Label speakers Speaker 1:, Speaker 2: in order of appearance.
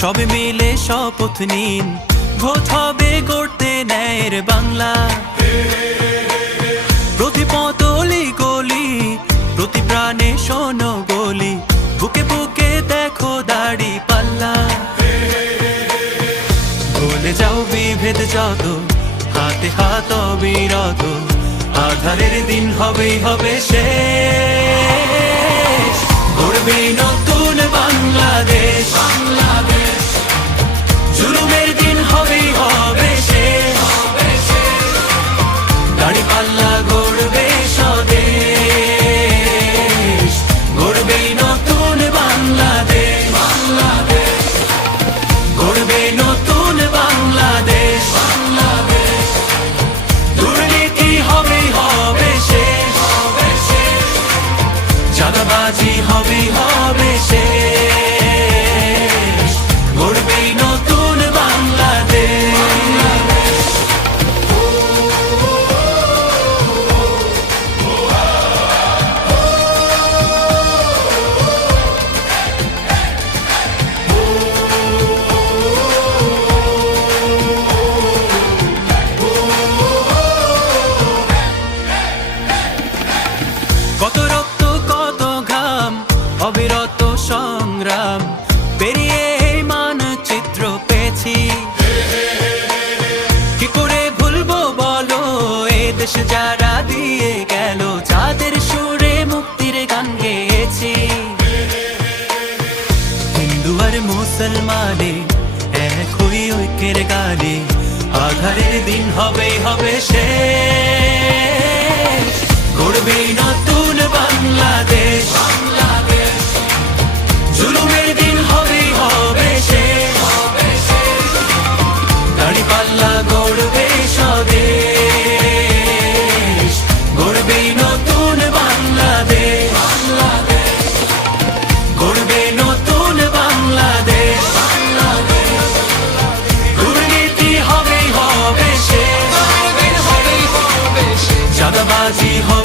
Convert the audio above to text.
Speaker 1: সবে মিলে শপথ নিন। ভোট হবে গড়তে ন্যায়ের বাংলা। প্রতি পতলি গলি, প্রতি প্রাণে শোনো গলি। বুকে বুকে দেখো দাড়ি পাল্লা। ভুলে যাও বিভেদ যত, হাতে হাত অবিরত। আধারের দিন হবেই হবে শেষ। মুসলমানে এক হই ঐক্যের গানে আধারের দিন হবে হবে সে গড়বে নতুন বাংলাদেশ। জুলুমের দিন হবে হবে সে হবে দাড়ি পাল্লা i'll see Aji ho.